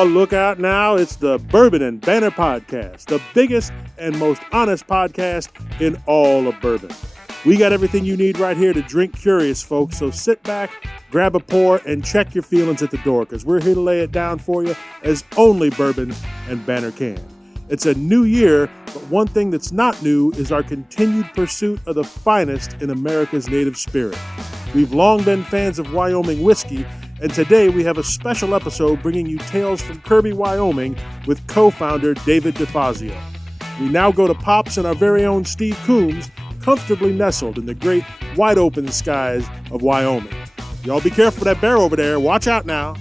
Oh, look out now. It's the Bourbon and Banter podcast, the biggest and most honest podcast in all of bourbon. We got everything you need right here to drink curious, folks. So sit back, grab a pour, and check your feelings at the door, because we're here to lay it down for you as only Bourbon and Banter can. It's a new year, but one thing that's not new is our continued pursuit of the finest in America's native spirit. We've long been fans of Wyoming Whiskey, and today we have a special episode bringing you tales from Kirby, Wyoming with co-founder David Defazio. We now go to Pops and our very own Steve Coomes, comfortably nestled in the great wide-open skies of Wyoming. Y'all be careful with that bear over there. Watch out now.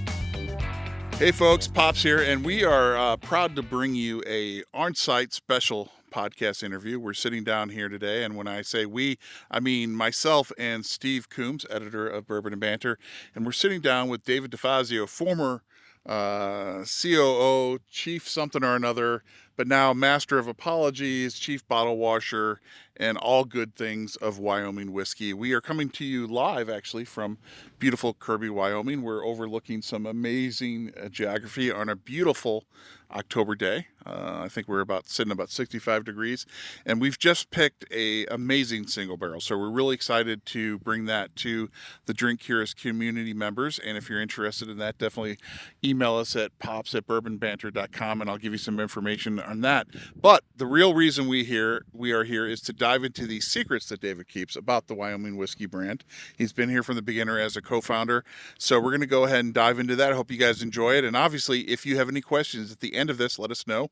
Hey folks, Pops here, and we are proud to bring you a on-site special podcast interview. We're sitting down here today, and when I say we, I mean myself and Steve Coomes, editor of Bourbon and Banter, and we're sitting down with David Defazio, former COO, chief something or another, but now master of apologies, chief bottle washer, and all good things of Wyoming Whiskey. We are coming to you live, actually, from beautiful Kirby, Wyoming. We're overlooking some amazing geography on a beautiful October day. I think we're sitting about 65 degrees, and we've just picked a amazing single barrel. So we're really excited to bring that to the Drink Curious community members. And if you're interested in that, definitely email us at pops@bourbonbanter.com, and I'll give you some information on that. But the real reason we are here is to dive into the secrets that David keeps about the Wyoming Whiskey brand. He's been here from the beginner as a co-founder. So we're going to go ahead and dive into that. I hope you guys enjoy it. And obviously, if you have any questions at the end of this, let us know.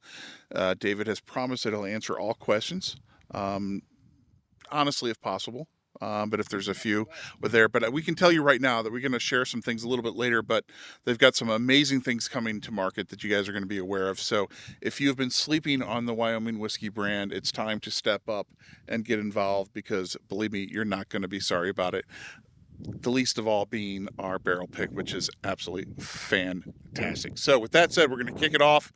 David has promised that he'll answer all questions, honestly, if possible. But if there's a few but we can tell you right now that we're going to share some things a little bit later, but they've got some amazing things coming to market that you guys are going to be aware of. So if you've been sleeping on the Wyoming Whiskey brand, it's time to step up and get involved, because believe me, you're not going to be sorry about it. The least of all being our barrel pick, which is absolutely fantastic. So with that said, we're going to kick it off.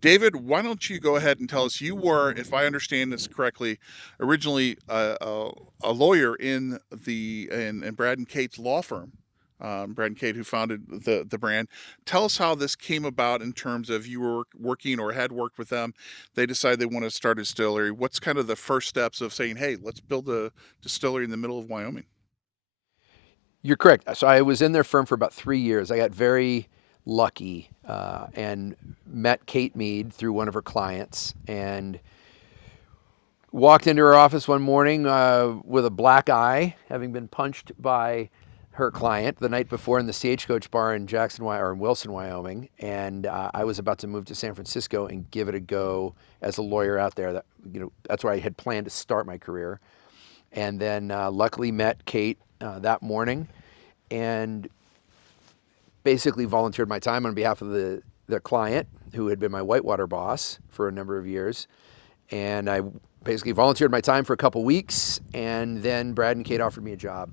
David, why don't you go ahead and tell us, you were, if I understand this correctly, originally a lawyer in Brad and Kate's law firm, Brad and Kate, who founded the brand. Tell us how this came about in terms of you were working or had worked with them. They decided they want to start a distillery. What's kind of the first steps of saying, hey, let's build a distillery in the middle of Wyoming? You're correct. So I was in their firm for about 3 years. I got very lucky and met Kate Mead through one of her clients, and walked into her office one morning with a black eye, having been punched by her client the night before in the Stagecoach bar in Wilson, Wyoming. And I was about to move to San Francisco and give it a go as a lawyer out there. That's where I had planned to start my career. And then luckily met Kate that morning, and basically volunteered my time on behalf of the client, who had been my whitewater boss for a number of years. And I basically volunteered my time for a couple weeks, and then Brad and Kate offered me a job,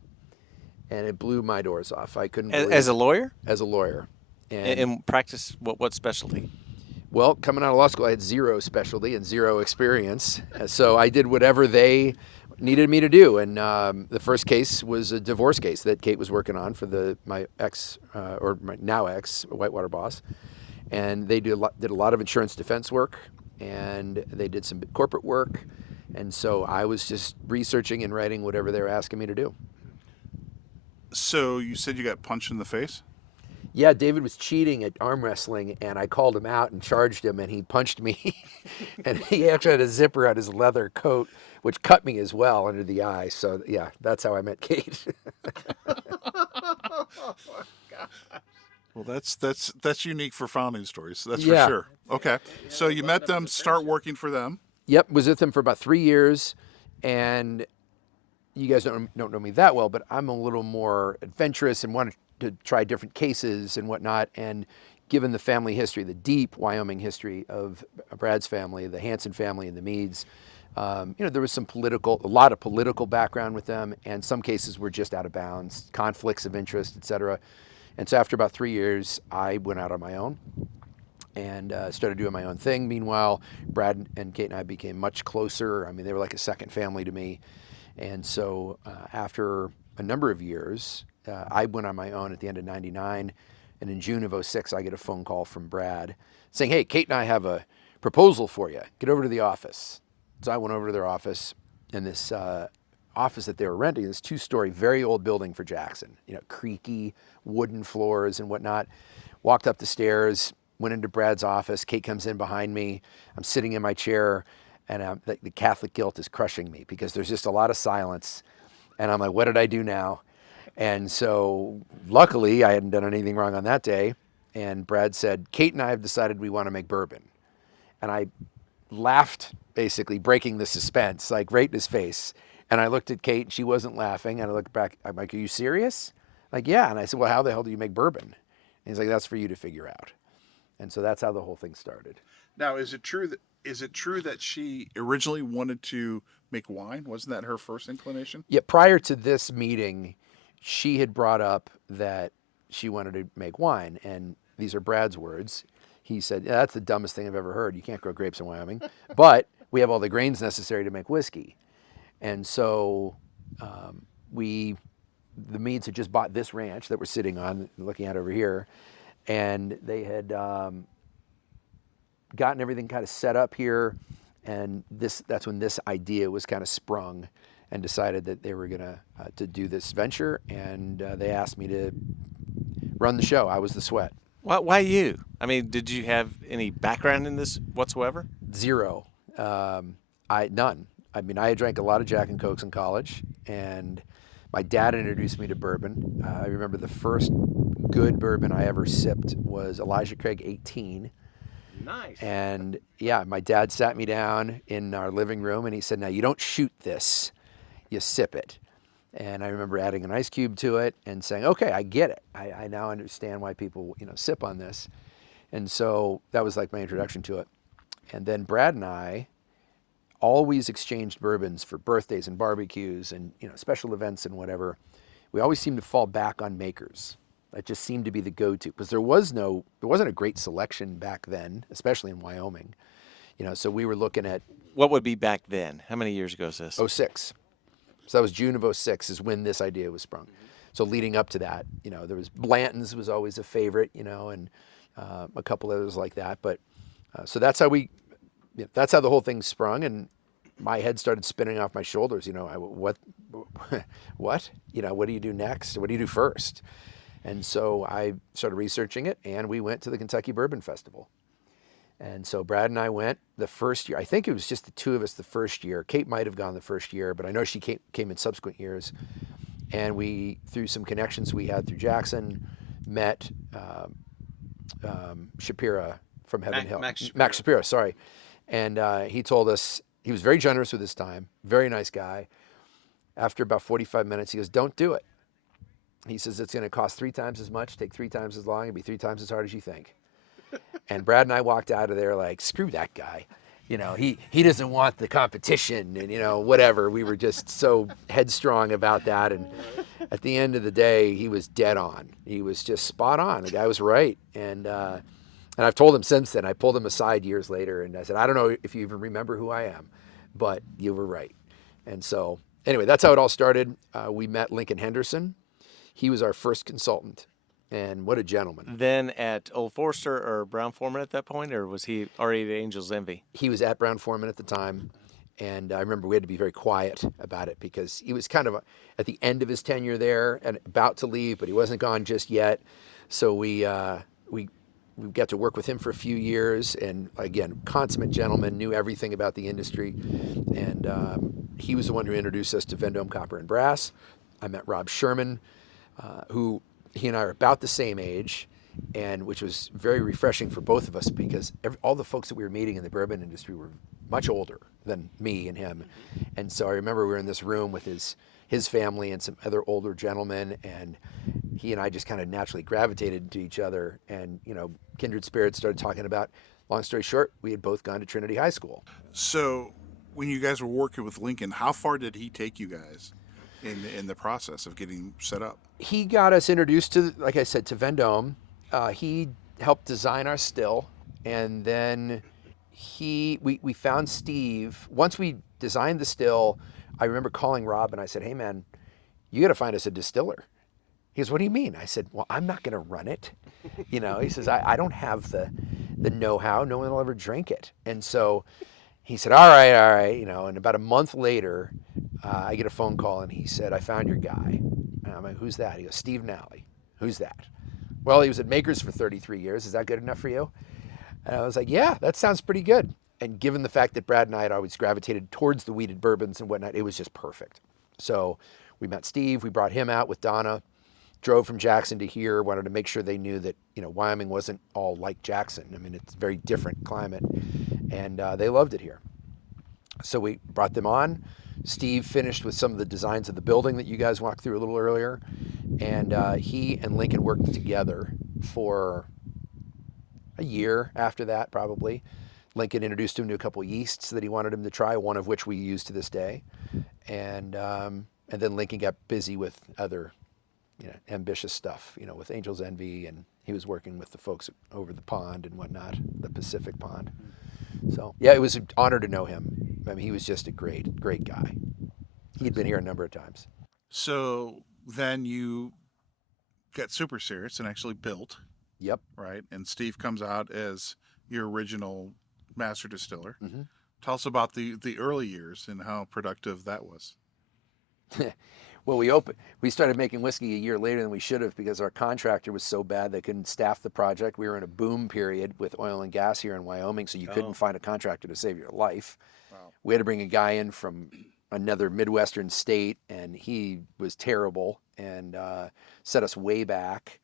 and it blew my doors off. I couldn't believe as a lawyer? As a lawyer. And in practice, what specialty? Well, coming out of law school, I had zero specialty and zero experience. So I did whatever they needed me to do. And the first case was a divorce case that Kate was working on for my ex, or my now ex, whitewater boss. And they did a lot of insurance defense work, and they did some corporate work. And so I was just researching and writing whatever they were asking me to do. So you said you got punched in the face? Yeah, David was cheating at arm wrestling, and I called him out and charged him, and he punched me. And he actually had a zipper on his leather coat, which cut me as well under the eye. So yeah, that's how I met Kate. Well, that's unique for founding stories. That's Yeah. for sure. Okay, so you met them, start working for them. Yep, was with them for about 3 years, and you guys don't know me that well, but I'm a little more adventurous and wanted to try different cases and whatnot. And given the family history, the deep Wyoming history of Brad's family, the Hanson family, and the Meads, there was a lot of political background with them, and some cases were just out of bounds, conflicts of interest, et cetera. And so after about 3 years, I went out on my own and started doing my own thing. Meanwhile, Brad and Kate and I became much closer. I mean, they were like a second family to me. And so after a number of years, I went on my own at the end of '99 And in June of '06, I get a phone call from Brad saying, hey, Kate and I have a proposal for you. Get over to the office. So I went over to their office, and this office that they were renting, this 2-story, very old building for Jackson, creaky wooden floors and whatnot. Walked up the stairs, went into Brad's office. Kate comes in behind me. I'm sitting in my chair, and the Catholic guilt is crushing me because there's just a lot of silence. And I'm like, what did I do now? And so luckily, I hadn't done anything wrong on that day. And Brad said, Kate and I have decided we want to make bourbon. And I laughed, basically breaking the suspense, like right in his face. And I looked at Kate, and she wasn't laughing. And I looked back, I'm like, are you serious? Like, yeah. And I said, well, how the hell do you make bourbon? And he's like, that's for you to figure out. And so that's how the whole thing started. Now, is it true that she originally wanted to make wine? Wasn't that her first inclination? Yeah, prior to this meeting, she had brought up that she wanted to make wine. And these are Brad's words. He said, yeah, that's the dumbest thing I've ever heard. You can't grow grapes in Wyoming. But we have all the grains necessary to make whiskey. And so the Meads had just bought this ranch that we're sitting on, looking at over here. And they had gotten everything kind of set up here. And that's when this idea was kind of sprung, and decided that they were going to do this venture. And they asked me to run the show. I was the sweat. Why you? I mean, did you have any background in this whatsoever? Zero. None. I mean, I had drank a lot of Jack and Cokes in college, and my dad introduced me to bourbon. I remember the first good bourbon I ever sipped was Elijah Craig 18. Nice. And yeah, my dad sat me down in our living room, and he said, now you don't shoot this, you sip it. And I remember adding an ice cube to it and saying, okay, I get it. I now understand why people, sip on this. And so that was like my introduction to it. And then Brad and I always exchanged bourbons for birthdays and barbecues and, special events and whatever. We always seemed to fall back on makers. That just seemed to be the go-to, because there wasn't a great selection back then, especially in Wyoming. So we were looking at What would be back then? How many years ago is this? '06. So that was June of '06 is when this idea was sprung. So leading up to that, there was Blanton's was always a favorite, and a couple others like that. But so that's how that's how the whole thing sprung, and my head started spinning off my shoulders. What do you do next? What do you do first? And so I started researching it, and we went to the Kentucky Bourbon Festival. And so Brad and I went the first year. I think it was just the two of us the first year. Kate might have gone the first year, but I know she came in subsequent years. And we, through some connections we had through Jackson, met Shapira from Heaven Hill. Max Shapira, sorry. And he told us, he was very generous with his time, very nice guy. After about 45 minutes, he goes, don't do it. He says, it's going to cost 3 times as much, take 3 times as long, and be 3 times as hard as you think. And Brad and I walked out of there like, screw that guy. He doesn't want the competition and, whatever. We were just so headstrong about that. And at the end of the day, he was dead on. He was just spot on. The guy was right. And I've told him since then. I pulled him aside years later, and I said, I don't know if you even remember who I am, but you were right. And so anyway, that's how it all started. We met Lincoln Henderson. He was our first consultant. And what a gentleman. Then at Old Forester or Brown Foreman at that point, or was he already at Angel's Envy? He was at Brown Foreman at the time. And I remember we had to be very quiet about it, because he was kind of at the end of his tenure there and about to leave, but he wasn't gone just yet. So we got to work with him for a few years. And again, consummate gentleman, knew everything about the industry. And he was the one who introduced us to Vendome Copper and Brass. I met Rob Sherman, who he and I are about the same age, and which was very refreshing for both of us, because all the folks that we were meeting in the bourbon industry were much older than me and him. And so I remember we were in this room with his family and some other older gentlemen, and he and I just kind of naturally gravitated to each other, and kindred spirits started talking about, long story short, we had both gone to Trinity High School. So when you guys were working with Lincoln, how far did he take you guys in the process of getting set up? He got us introduced to, like I said, to Vendome. He helped design our still, and then we found Steve. Once we designed the still, I remember calling Rob and I said, hey man, you got to find us a distiller. He goes, what do you mean? I said, well, I'm not going to run it. You know, he says, I don't have the know-how. No one will ever drink it. And so he said, all right. You know, and about a month later, I get a phone call and he said, I found your guy. And I'm like, who's that? He goes, Steve Nally. Who's that? Well, he was at Makers for 33 years. Is that good enough for you? And I was like, yeah, that sounds pretty good. And given the fact that Brad and I had always gravitated towards the wheated bourbons and whatnot, it was just perfect. So we met Steve. We brought him out with Donna. Drove from Jackson to here, wanted to make sure they knew that, you know, Wyoming wasn't all like Jackson. I mean, it's a very different climate, and they loved it here. So we brought them on. Steve finished with some of the designs of the building that you guys walked through a little earlier, and he and Lincoln worked together for a year after that, probably. Lincoln introduced him to a couple of yeasts that he wanted him to try, one of which we use to this day, and then Lincoln got busy with other, you know, ambitious stuff, you know, with Angel's Envy, and he was working with the folks over the pond and whatnot, the Pacific Pond. So yeah, it was an honor to know him. I mean, he was just a great guy. He'd been here a number of times. So then you get super serious and actually built. Yep. Right. And Steve comes out as your original master distiller. Mm-hmm. Tell us about the early years and how productive that was. Well, we started making whiskey a year later than we should have because our contractor was so bad they couldn't staff the project. We were in a boom period with oil and gas here in Wyoming, so you couldn't find a contractor to save your life. Wow. We had to bring a guy in from another Midwestern state, and he was terrible and set us way back.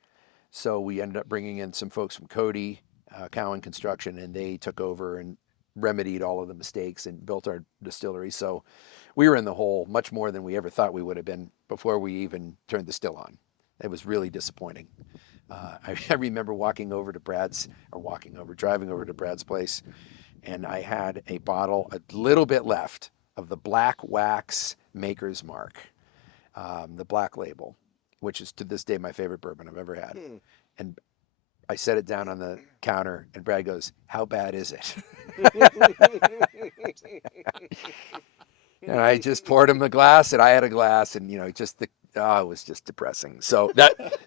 So we ended up bringing in some folks from Cody, Cowan Construction, and they took over and remedied all of the mistakes and built our distillery. So we were in the hole much more than we ever thought we would have been before we even turned the still on. It was really disappointing. I remember driving over to Brad's place, and I had a bottle, a little bit left of the Black Wax Maker's Mark, the black label, which is to this day my favorite bourbon I've ever had. And I set it down on the counter, and Brad goes, "How bad is it?" And I just poured him the glass, and I had a glass, and, you know, just it was just depressing. So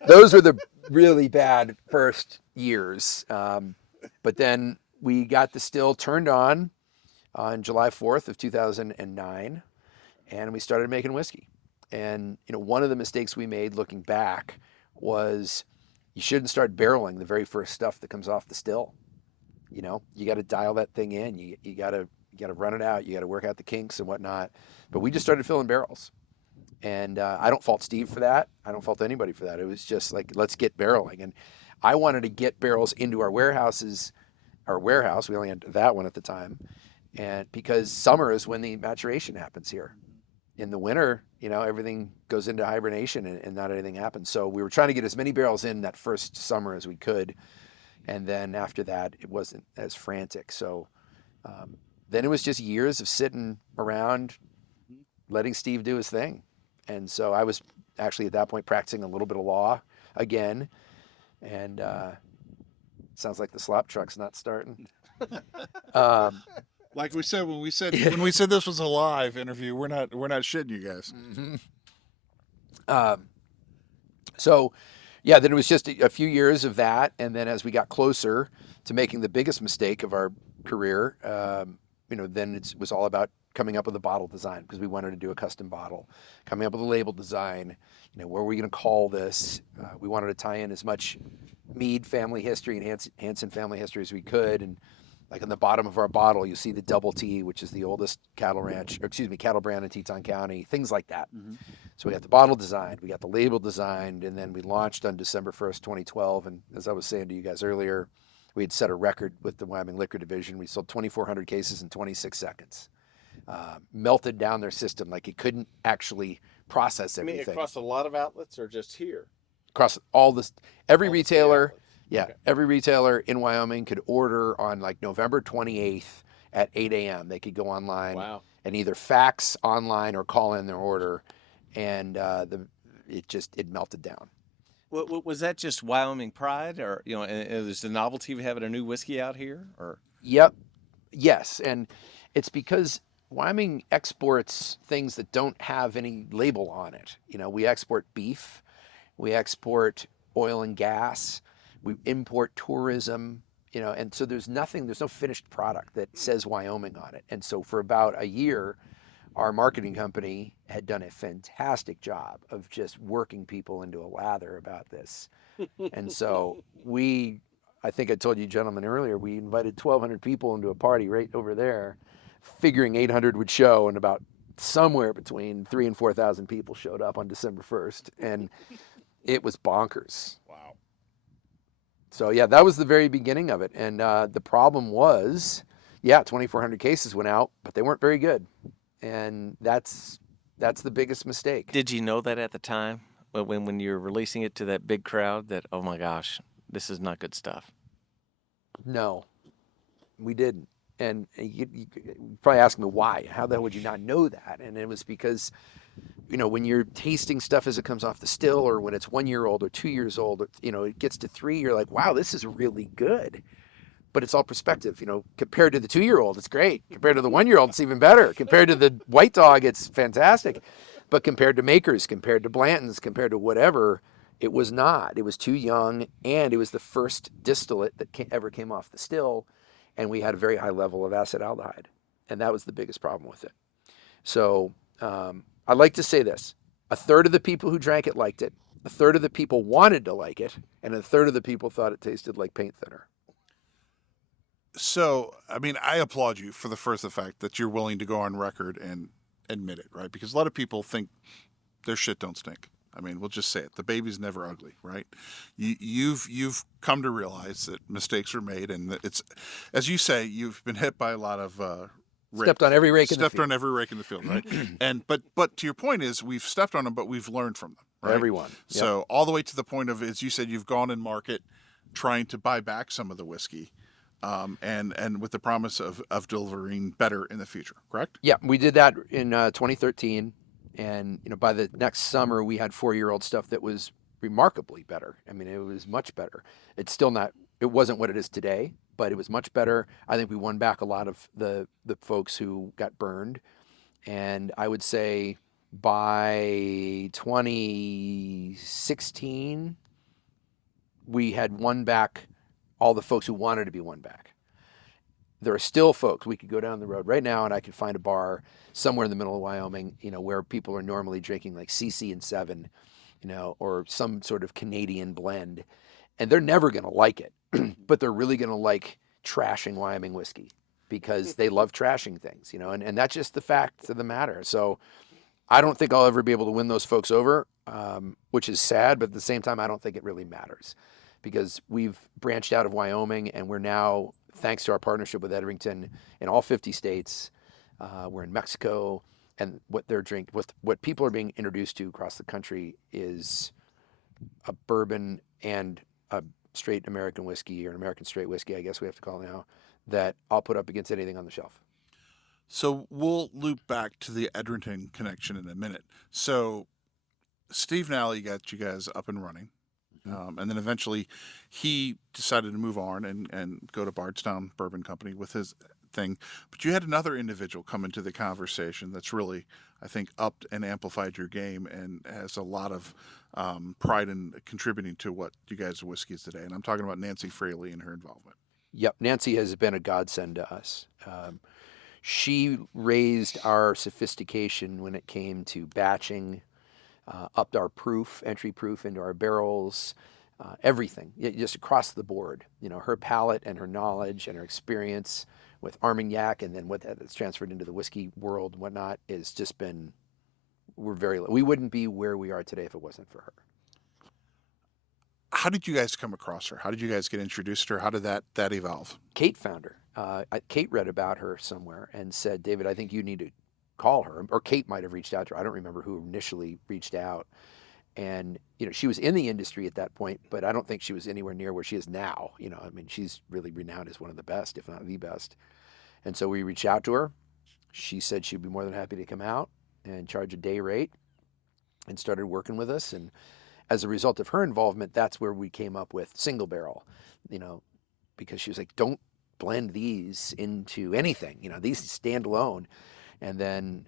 those were the really bad first years. But then we got the still turned on July 4th of 2009, and we started making whiskey. And, you know, one of the mistakes we made looking back was you shouldn't start barreling the very first stuff that comes off the still. You know, you got to dial that thing in. You got to run it out. You got to work out the kinks and whatnot. But we just started filling barrels. And I don't fault Steve for that. I don't fault anybody for that. It was just like, let's get barreling. And I wanted to get barrels into our warehouse, we only had that one at the time. And because summer is when the maturation happens here. In the winter, you know, everything goes into hibernation and not anything happens. So we were trying to get as many barrels in that first summer as we could. And then after that, it wasn't as frantic. So then it was just years of sitting around, letting Steve do his thing. And so I was actually at that point practicing a little bit of law again. And sounds like the slop truck's not starting. Like we said when we said this was a live interview, we're not shitting you guys. Mm-hmm. So yeah, then it was just a few years of that, and then as we got closer to making the biggest mistake of our career, you know, then it was all about coming up with a bottle design, because we wanted to do a custom bottle, coming up with a label design. You know, what are we going to call this? We wanted to tie in as much Mead family history and Hansen family history as we could, and like on the bottom of our bottle, you see the Double T, which is the oldest cattle brand in Teton County, things like that. Mm-hmm. So we got the bottle designed, we got the label designed, and then we launched on December 1st, 2012. And as I was saying to you guys earlier, we had set a record with the Wyoming Liquor Division. We sold 2,400 cases in 26 seconds. Melted down their system, like it couldn't actually process everything. I mean, across a lot of outlets or just here? Across every retailer. Yeah, okay. Every retailer in Wyoming could order on like November 28th at 8 a.m. They could go online and either fax online or call in their order, and it melted down. Was that just Wyoming pride, or, you know, is the novelty of having a new whiskey out here, or? Yep, yes, and it's because Wyoming exports things that don't have any label on it. You know, we export beef. we export oil and gas, we import tourism, and so there's no finished product that says Wyoming on it. And so for about a year, our marketing company had done a fantastic job of just working people into a lather about this. And so I think I told you gentlemen earlier, we invited 1,200 people into a party right over there, figuring 800 would show, and about somewhere between 3,000 and 4,000 people showed up on December 1st. And it was bonkers. Wow. So yeah, that was the very beginning of it. And the problem was, 2,400 cases went out, but they weren't very good. And that's the biggest mistake. Did you know that at the time when you were releasing it to that big crowd that, oh my gosh, this is not good stuff? No, we didn't. And you probably ask me why. How the hell would you not know that? And it was because, when you're tasting stuff as it comes off the still, or when it's 1 year old or 2 years old, or, it gets to 3, you're like, wow, this is really good. But it's all perspective. Compared to the 2-year-old, it's great. Compared to the 1-year-old, it's even better. Compared to the white dog, it's fantastic. But compared to makers, compared to Blanton's, compared to whatever, it was not. It was too young, and it was the first distillate that ever came off the still, and we had a very high level of acetaldehyde, and that was the biggest problem with it. So I'd like to say this. A third of the people who drank it liked it. A third of the people wanted to like it, and a third of the people thought it tasted like paint thinner. So, I applaud you for the fact that you're willing to go on record and admit it, right? Because a lot of people think their shit don't stink. We'll just say it. The baby's never ugly, right? You've come to realize that mistakes are made, and that it's, as you say, you've been hit by a lot of stepped on every rake in the field. Stepped on every rake in the field, right? But to your point is, we've stepped on them, but we've learned from them, right? Everyone. Yep. So all the way to the point of, as you said, you've gone in market trying to buy back some of the whiskey. And with the promise of delivering better in the future, correct? Yeah, we did that in 2013, and by the next summer we had 4-year-old stuff that was remarkably better. It was much better. It's still not. It wasn't what it is today, but it was much better. I think we won back a lot of the folks who got burned, and I would say by 2016 we had won back all the folks who wanted to be won back. There are still folks, we could go down the road right now and I could find a bar somewhere in the middle of Wyoming, where people are normally drinking like CC and 7, or some sort of Canadian blend, and they're never going to like it, but they're really going to like trashing Wyoming whiskey because they love trashing things, and that's just the fact of the matter. So I don't think I'll ever be able to win those folks over, which is sad, but at the same time, I don't think it really matters. Because we've branched out of Wyoming, and we're now, thanks to our partnership with Edrington, in all 50 states. We're in Mexico, and what people are being introduced to across the country is a bourbon and a straight American whiskey, or an American straight whiskey, I guess we have to call it now, that I'll put up against anything on the shelf. So we'll loop back to the Edrington connection in a minute. So Steve Nally got you guys up and running. And then eventually he decided to move on and go to Bardstown Bourbon Company with his thing. But you had another individual come into the conversation that's really, I think, upped and amplified your game and has a lot of pride in contributing to what you guys' whiskey is today. And I'm talking about Nancy Fraley and her involvement. Yep, Nancy has been a godsend to us. She raised our sophistication when it came to batching, upped our entry proof into our barrels, everything, just across the board. Her palate and her knowledge and her experience with Armagnac, and then what that's transferred into the whiskey world and whatnot, is just been, we wouldn't be where we are today if it wasn't for her. How did you guys come across her? How did you guys get introduced to her? How did that evolve? Kate found her. Kate read about her somewhere and said, David, I think you need to call her. Or Kate might have reached out to her. I don't remember who initially reached out. And, she was in the industry at that point, but I don't think she was anywhere near where she is now. She's really renowned as one of the best, if not the best. And so we reached out to her. She said she'd be more than happy to come out and charge a day rate, and started working with us. And as a result of her involvement, that's where we came up with single barrel, because she was like, don't blend these into anything, these stand alone. And then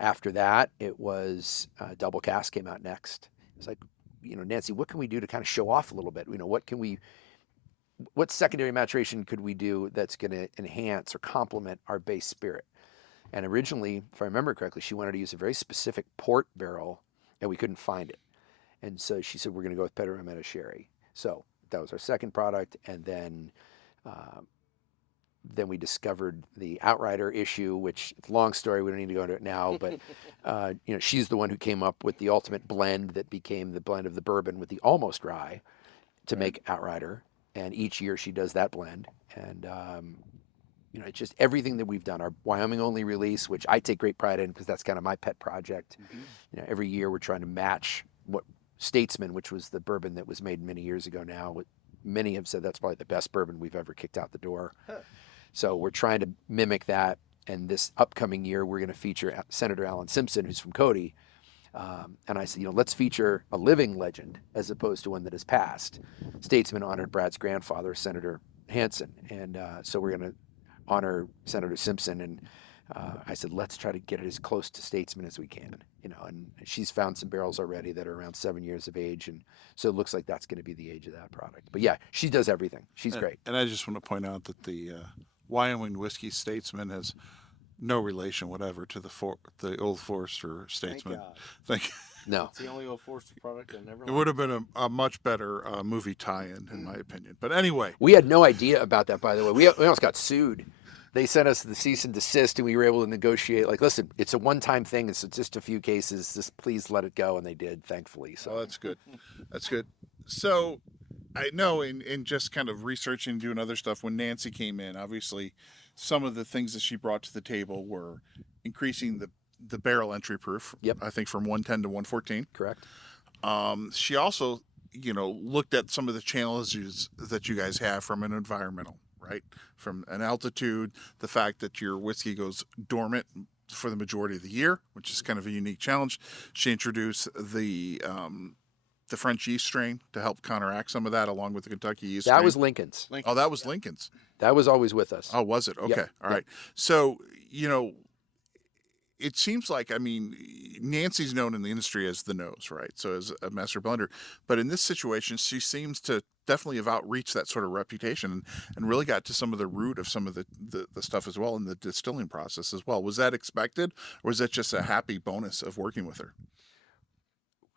after that, it was double cask came out next. It's like, Nancy, what can we do to kind of show off a little bit? What secondary maturation could we do that's going to enhance or complement our base spirit? And originally, if I remember correctly, she wanted to use a very specific port barrel, and we couldn't find it. And so she said, we're going to go with Pedro Jimenez Sherry. So that was our second product. And then we discovered the Outrider issue, which it's a long story. We don't need to go into it now. But, she's the one who came up with the ultimate blend that became the blend of the bourbon with the almost rye to make Outrider. And each year she does that blend. And, it's just everything that we've done. Our Wyoming only release, which I take great pride in because that's kind of my pet project. Mm-hmm. Every year we're trying to match what Statesman, which was the bourbon that was made many years ago now. Many have said that's probably the best bourbon we've ever kicked out the door. Huh. So we're trying to mimic that. And this upcoming year, we're going to feature Senator Alan Simpson, who's from Cody. And I said, let's feature a living legend as opposed to one that has passed. Statesman honored Brad's grandfather, Senator Hansen. And so we're going to honor Senator Simpson. And I said, let's try to get it as close to Statesman as we can. And she's found some barrels already that are around 7 years of age. And so it looks like that's going to be the age of that product. But yeah, she does everything. She's great. And I just want to point out that the Wyoming Whiskey Statesman has no relation whatever to the Old Forester Statesman. Thank God. No. It's the only Old Forester product I never It would have been a much better movie tie-in my opinion. But anyway. We had no idea about that, by the way. We almost got sued. They sent us the cease and desist, and we were able to negotiate. Like, listen, it's a one-time thing. It's just a few cases. Just please let it go, and they did, thankfully. So that's good. That's good. So I know in just kind of researching and doing other stuff, when Nancy came in, obviously some of the things that she brought to the table were increasing the barrel entry proof. Yep. I think from 110 to 114. Correct. She also, looked at some of the challenges that you guys have from an environmental, right? From an altitude, the fact that your whiskey goes dormant for the majority of the year, which is kind of a unique challenge. She introduced the French yeast strain to help counteract some of that, along with the Kentucky yeast strain. That was Lincoln's. Oh, that was Lincoln's. That was always with us. Oh, was it? Okay. Yep. All right. So, it seems like, Nancy's known in the industry as the nose, right? So as a master blender. But in this situation, she seems to definitely have outreached that sort of reputation and really got to some of the root of some of the stuff as well in the distilling process as well. Was that expected, or was that just a happy bonus of working with her?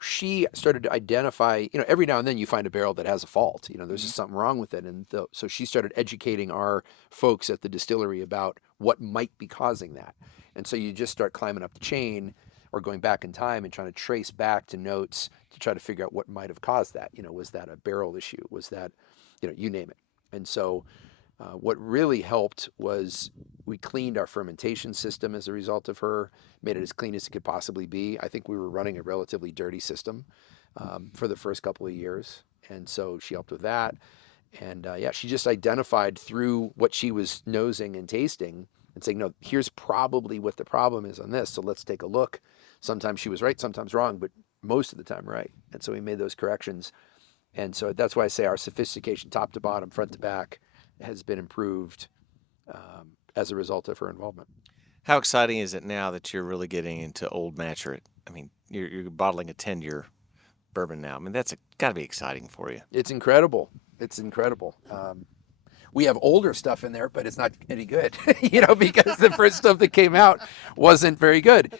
She started to identify, every now and then you find a barrel that has a fault, there's just something wrong with it. And so she started educating our folks at the distillery about what might be causing that. And so you just start climbing up the chain or going back in time and trying to trace back to notes to try to figure out what might have caused that. Was that a barrel issue? Was that, you name it. And so what really helped was we cleaned our fermentation system as a result of her, made it as clean as it could possibly be. I think we were running a relatively dirty system for the first couple of years. And so she helped with that. And she just identified through what she was nosing and tasting and saying, no, here's probably what the problem is on this. So let's take a look. Sometimes she was right, sometimes wrong, but most of the time right. And so we made those corrections. And so that's why I say our sophistication, top to bottom, front to back, has been improved as a result of her involvement. How exciting is it now that you're really getting into old maturate? You're bottling a 10-year bourbon now. That's got to be exciting for you. It's incredible. We have older stuff in there, but it's not any good, because the first stuff that came out wasn't very good.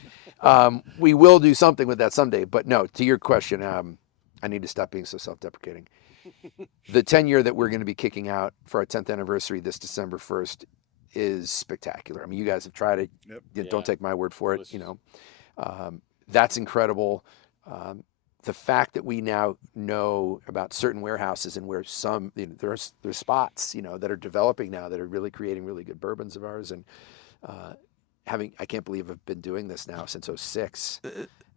We will do something with that someday. But no, to your question, I need to stop being so self-deprecating. The 10-year that we're going to be kicking out for our 10th anniversary this December 1st is spectacular. You guys have tried it. Yep. Don't take my word for it. That's incredible. The fact that we now know about certain warehouses and where some, there's spots, that are developing now that are really creating really good bourbons of ours. And I can't believe I've been doing this now since 2006.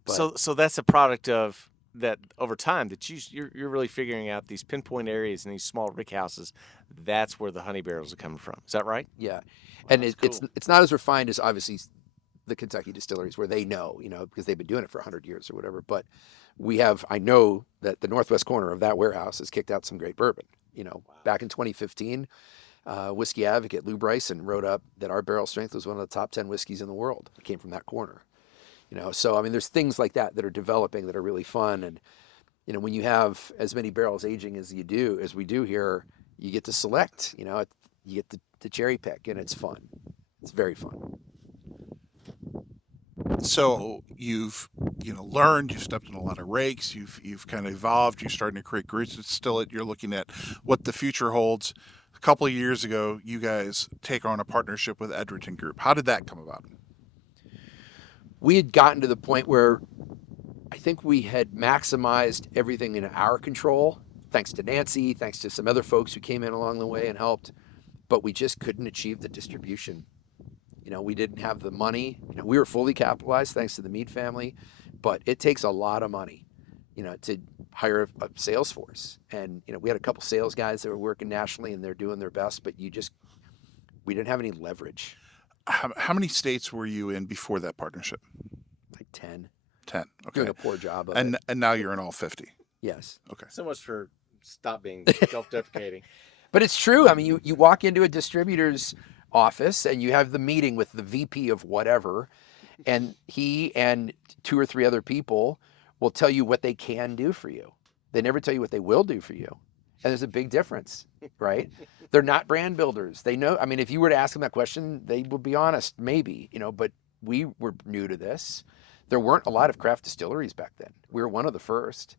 So that's a product of that over time that you're really figuring out these pinpoint areas and these small rick houses. That's where the honey barrels are coming from. Is that right? Yeah. Wow, and cool. It's not as refined as obviously the Kentucky distilleries where they know, because they've been doing it for 100 years or whatever. But I know that the northwest corner of that warehouse has kicked out some great bourbon. Back in 2015, whiskey advocate Lou Bryson wrote up that our barrel strength was one of the top 10 whiskeys in the world. It came from that corner. So there's things like that are developing that are really fun. And when you have as many barrels aging as we do here, you get to select, you get to cherry pick, and it's fun. It's very fun. So you've learned, you've stepped in a lot of rakes, you've kind of evolved, you're starting to create groups. It's still you're looking at what the future holds. A couple of years ago, you guys take on a partnership with Edrington Group. How did that come about? We had gotten to the point where I think we had maximized everything in our control, thanks to Nancy, thanks to some other folks who came in along the way and helped, but we just couldn't achieve the distribution. We didn't have the money. We were fully capitalized thanks to the Mead family, but it takes a lot of money, to hire a sales force. And, we had a couple sales guys that were working nationally and they're doing their best, but we didn't have any leverage. How many states were you in before that partnership? Like 10. 10. Okay. Doing a poor job of and it. And now you're in all 50. Yes. Okay. So much for stop being self-deprecating. But it's true. I mean, you walk into a distributor's office and you have the meeting with the VP of whatever, and he and 2 or 3 other people will tell you what they can do for you. They never tell you what they will do for you. And there's a big difference, right? They're not brand builders. They know, I mean, if you were to ask them that question, they would be honest, maybe, but we were new to this. There weren't a lot of craft distilleries back then. We were one of the first.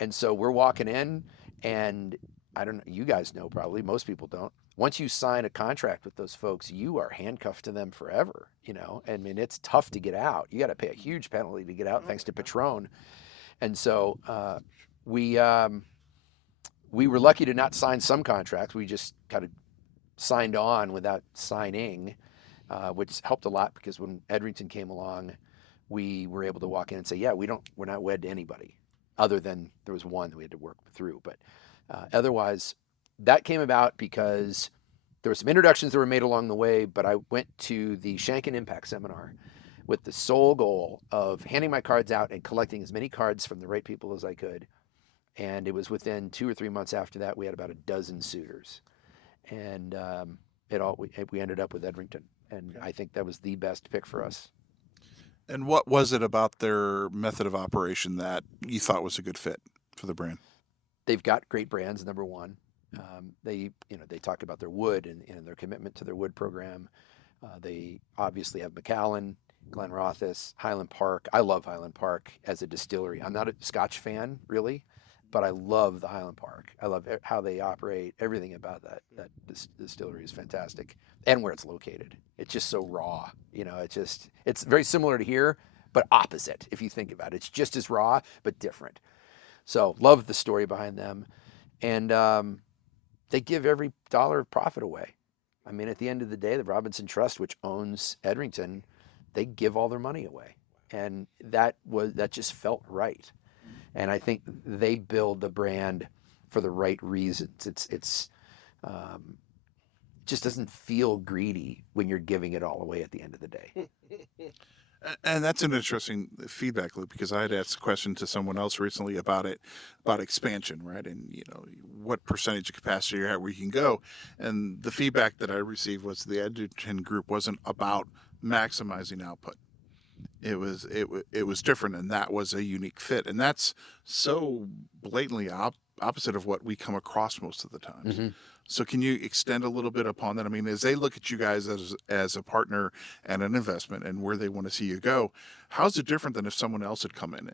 And so we're walking in, and I don't know, you guys know probably, most people don't. Once you sign a contract with those folks, you are handcuffed to them forever, I mean, it's tough to get out. You got to pay a huge penalty to get out thanks to Patron. And so we were lucky to not sign some contracts. We just kind of signed on without signing, which helped a lot because when Edrington came along, we were able to walk in and say, yeah, we're not wed to anybody, other than there was one that we had to work through. But otherwise, that came about because there were some introductions that were made along the way, but I went to the Shank and Impact seminar with the sole goal of handing my cards out and collecting as many cards from the right people as I could. And it was within 2 or 3 months after that, we had about a dozen suitors. And we ended up with Edrington. And I think that was the best pick for us. And what was it about their method of operation that you thought was a good fit for the brand? They've got great brands, number one. They talk about their wood and their commitment to their wood program. They obviously have Macallan, Glenrothes, Highland Park. I love Highland Park as a distillery. I'm not a Scotch fan, really, but I love the Highland Park. I love how they operate. Everything about that distillery is fantastic, and where it's located. It's just so raw. It's very similar to here, but opposite if you think about it. It's just as raw, but different. So love the story behind them. And they give every dollar of profit away. I mean, at the end of the day, the Robinson Trust, which owns Edrington, they give all their money away. And that just felt right. And I think they build the brand for the right reasons. It's just doesn't feel greedy when you're giving it all away at the end of the day. And that's an interesting feedback loop, because I had asked a question to someone else recently about expansion, right? And what percentage of capacity you're at where you can go. And the feedback that I received was the Edrington Group wasn't about maximizing output. It was different, and that was a unique fit. And that's so blatantly opposite of what we come across most of the times. Mm-hmm. So can you extend a little bit upon that? I mean, as they look at you guys as a partner and an investment and where they want to see you go, how's it different than if someone else had come in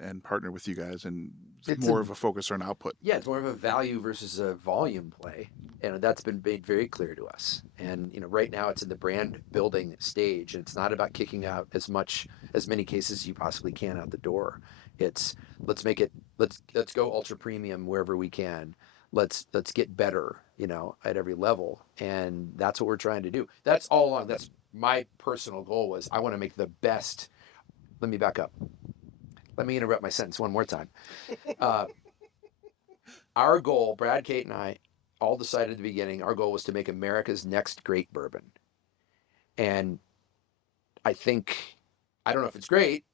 and partnered with you guys and it's more of a focus on output? Yeah, it's more of a value versus a volume play. And that's been made very clear to us. And, right now it's in the brand building stage. And it's not about kicking out as many cases as you possibly can out the door. It's let's go ultra premium wherever we can. Let's get better, at every level. And that's what we're trying to do. That's all along. That's my personal goal was I want to make the best. Let me back up. Let me interrupt my sentence one more time. Our goal, Brad, Kate, and I all decided at the beginning, our goal was to make America's next great bourbon. And I don't know if it's great,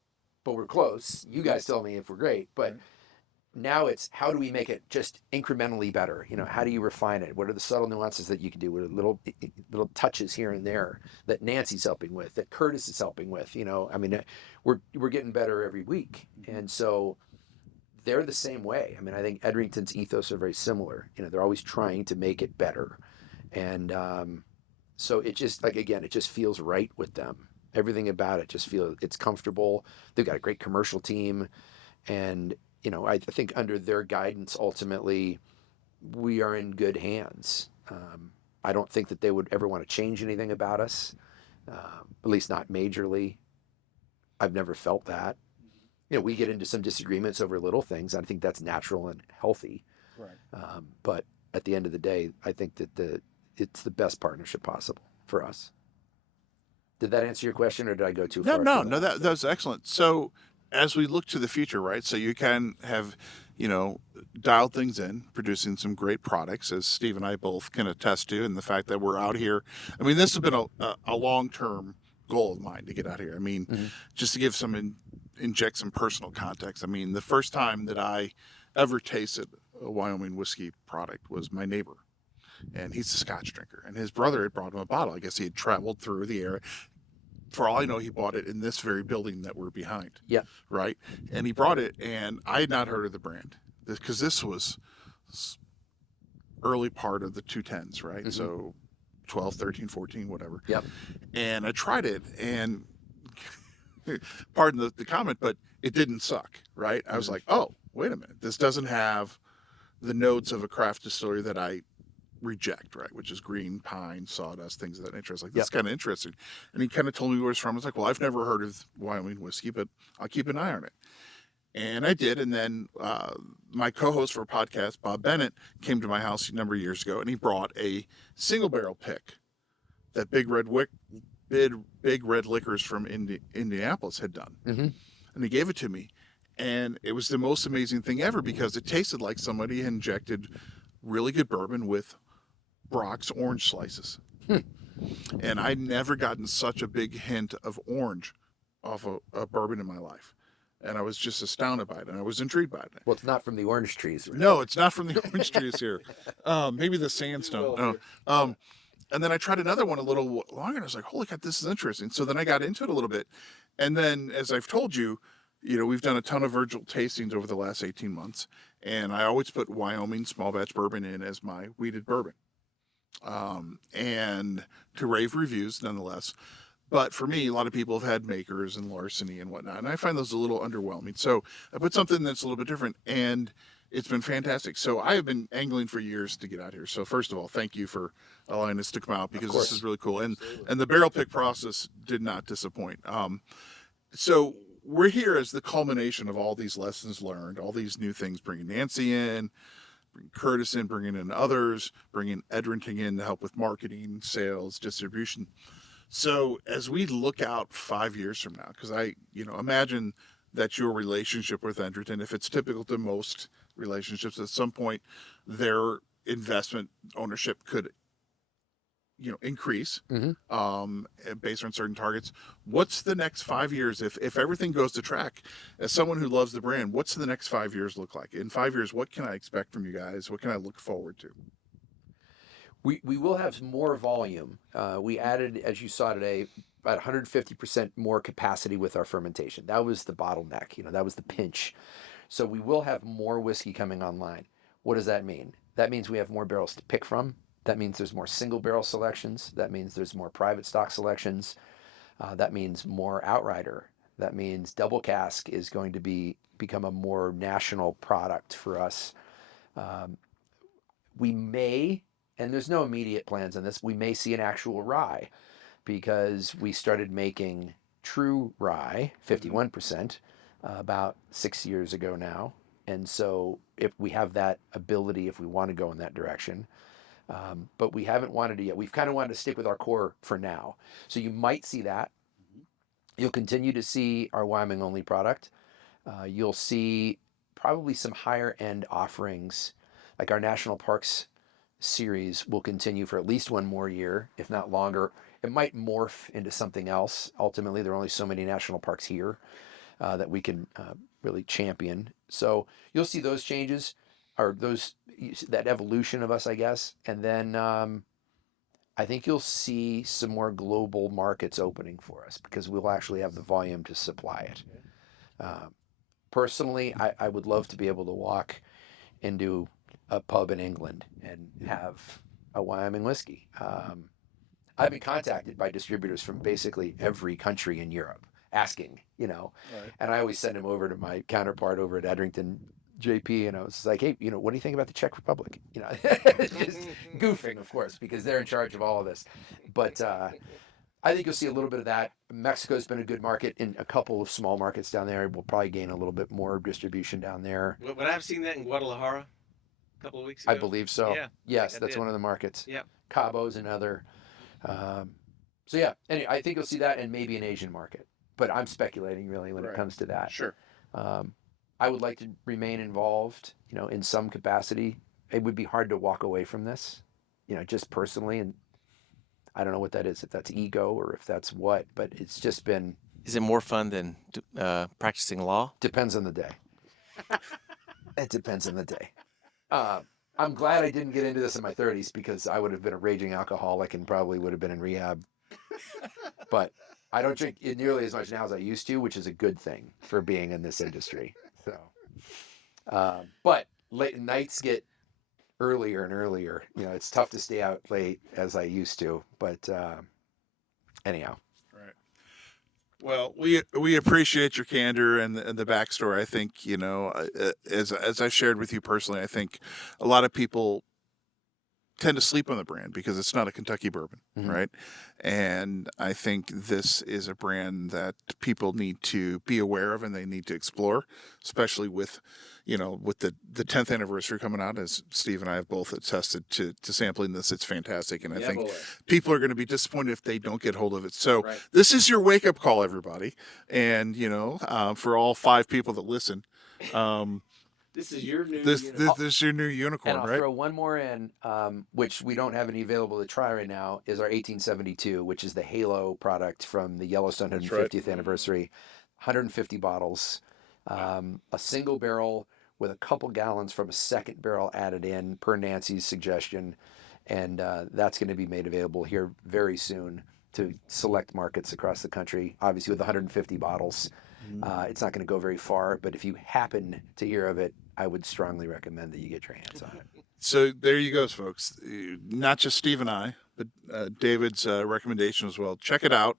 but we're close. You guys tell me if we're great, but now it's how do we make it just incrementally better? How do you refine it? What are the subtle nuances that you can do? What are little touches here and there that Nancy's helping with, that Curtis is helping with? I mean, we're getting better every week. And so they're the same way. I mean, I think Edrington's ethos are very similar. You know, they're always trying to make it better. And so it just, like, again, it just feels right with them. Everything about it just feels, it's comfortable. They've got a great commercial team. And, you know, I think under their guidance, ultimately, we are in good hands. I don't think that they would ever want to change anything about us, at least not majorly. I've never felt that. You know, we get into some disagreements over little things. I think that's natural and healthy. Right. But at the end of the day, I think that it's the best partnership possible for us. Did that answer your question, or did I go too far? No, that was excellent. So as we look to the future, right? So you can have, you know, dialed things in, producing some great products, as Steve and I both can attest to, and the fact that we're out here. I mean, this has been a long-term goal of mine to get out here. I mean, just to give inject some personal context. I mean, the first time that I ever tasted a Wyoming whiskey product was my neighbor. And he's a Scotch drinker, and his brother had brought him a bottle. I guess he had traveled through the area. For all I know, he bought it in this very building that we're behind. Yeah. Right. And he brought it, and I had not heard of the brand because this was early part of the 210s, right? So 12, 13, 14, whatever. Yep. And I tried it, and pardon the comment, but it didn't suck, right? I was like, oh, wait a minute. This doesn't have the notes of a craft distillery that I reject, right? Which is green, pine, sawdust, things of that nature. I was like, that's kind of interesting. And he kind of told me where it's from. I was like, well, I've never heard of Wyoming whiskey, but I'll keep an eye on it. And I did. And then my co-host for a podcast, Bob Bennett, came to my house a number of years ago, and he brought a single barrel pick that Big Red Liquors from Indianapolis had done. And he gave it to me. And it was the most amazing thing ever because it tasted like somebody injected really good bourbon with Brock's orange slices. And I'd never gotten such a big hint of orange off a bourbon in my life. And I was just astounded by it, and I was intrigued by it. Well, it's not from the orange trees, right? No, it's not from the orange trees here. Maybe the sandstone. No. And then I tried another one a little longer, and I was like, holy cow, this is interesting. So then I got into it a little bit. And then, as I've told you, you know, we've done a ton of Virgil tastings over the last 18 months. And I always put Wyoming small batch bourbon in as my wheated bourbon. And to rave reviews nonetheless. But for me, a lot of people have had makers and larceny and whatnot. And I find those a little underwhelming. So I put something that's a little bit different, and it's been fantastic. So I have been angling for years to get out here. So first of all, thank you for allowing us to come out because this is really cool. And the barrel pick process did not disappoint. So we're here as the culmination of all these lessons learned, all these new things, bringing Nancy in, bringing Curtis in, bringing in others, bringing Edrington in to help with marketing, sales, distribution. So as we look out 5 years from now, because I, imagine that your relationship with Edrington, if it's typical to most relationships, at some point their investment ownership could, increase based on certain targets. What's the next 5 years? If everything goes to track, as someone who loves the brand, what's the next 5 years look like? In 5 years, what can I expect from you guys? What can I look forward to? We will have more volume. We added, as you saw today, about 150% more capacity with our fermentation. That was the bottleneck. That was the pinch. So we will have more whiskey coming online. What does that mean? That means we have more barrels to pick from. That means there's more single barrel selections. That means there's more private stock selections. That means more outrider. That means double cask is going to become a more national product for us. We may, and there's no immediate plans on this, we may see an actual rye because we started making true rye, 51%, about 6 years ago now. And so if we have that ability, if we want to go in that direction, but we haven't wanted to yet. We've kind of wanted to stick with our core for now. So you might see that. You'll continue to see our Wyoming only product. You'll see probably some higher end offerings, like our National Parks series will continue for at least one more year, if not longer. It might morph into something else. Ultimately, there are only so many national parks here that we can really champion. So you'll see those changes, or that evolution of us, I guess. And then I think you'll see some more global markets opening for us because we'll actually have the volume to supply it. personally, I would love to be able to walk into a pub in England and have a Wyoming whiskey. I've been contacted by distributors from basically every country in Europe asking, Right. and I always send them over to my counterpart over at Edrington, JP, and I was like, hey, what do you think about the Czech Republic? Just goofing, of course, because they're in charge of all of this. But I think you'll see a little bit of that. Mexico's been a good market in a couple of small markets down there. We'll probably gain a little bit more distribution down there. Would I have seen that in Guadalajara a couple of weeks ago? I believe so. Yeah. Yes, I that's did. one of the markets. Yep. Cabo's another. So yeah, anyway, I think you'll see that and maybe an Asian market. But I'm speculating really when it Right. comes to that. Sure. I would like to remain involved, in some capacity. It would be hard to walk away from this, just personally. And I don't know what that is, if that's ego or if that's what, but it's just been. Is it more fun than practicing law? Depends on the day. It depends on the day. I'm glad I didn't get into this in my 30s because I would have been a raging alcoholic and probably would have been in rehab. But I don't drink nearly as much now as I used to, which is a good thing for being in this industry. So, but late nights get earlier and earlier. It's tough to stay out late as I used to. But anyhow. Right. Well, we appreciate your candor and the backstory. I think as I shared with you personally, I think a lot of people tend to sleep on the brand because it's not a Kentucky bourbon, right? And I think this is a brand that people need to be aware of and they need to explore, especially with the 10th anniversary coming out, as Steve and I have both attested to sampling this. It's fantastic. And I think people are going to be disappointed if they don't get hold of it. So this is your wake up call, everybody. And, for all 5 people that listen, This is your new. this is your new unicorn, And I'll right? throw one more in, which we don't have any available to try right now, is our 1872, which is the Halo product from the Yellowstone 150th anniversary. 150 bottles, a single barrel with a couple gallons from a second barrel added in per Nancy's suggestion. And that's going to be made available here very soon to select markets across the country. Obviously, with 150 bottles, it's not going to go very far. But if you happen to hear of it, I would strongly recommend that you get your hands on it. So there you go, folks. Not just Steve and I, but David's recommendation as well. Check it out.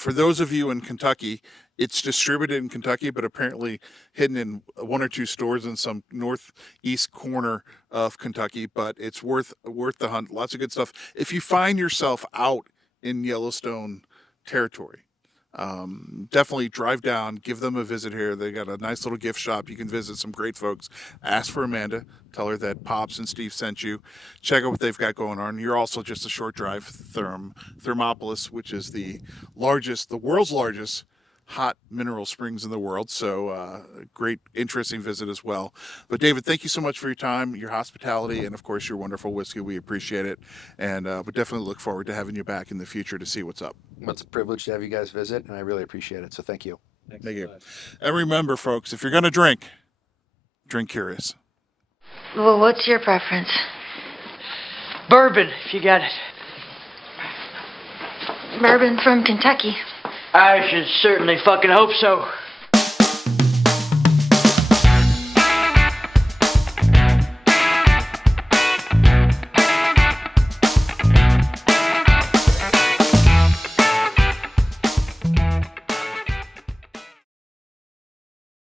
For those of you in Kentucky, it's distributed in Kentucky, but apparently hidden in 1 or 2 stores in some northeast corner of Kentucky. But it's worth the hunt. Lots of good stuff. If you find yourself out in Yellowstone territory, definitely drive down, give them a visit here. They got a nice little gift shop. You can visit some great folks. Ask for Amanda. Tell her that Pops and Steve sent you. Check out what they've got going on. You're also just a short drive Thermopolis, which is the world's largest hot mineral springs in the world. So great, interesting visit as well. But David, thank you so much for your time, your hospitality, and of course your wonderful whiskey. We appreciate it, and we definitely look forward to having you back in the future to see what's up. Well, it's a privilege to have you guys visit, and I really appreciate it. So thank you. Thank you. And remember, folks, if you're going to drink curious. Well, what's your preference? Bourbon, if you got it. Bourbon from Kentucky. I should certainly fucking hope so.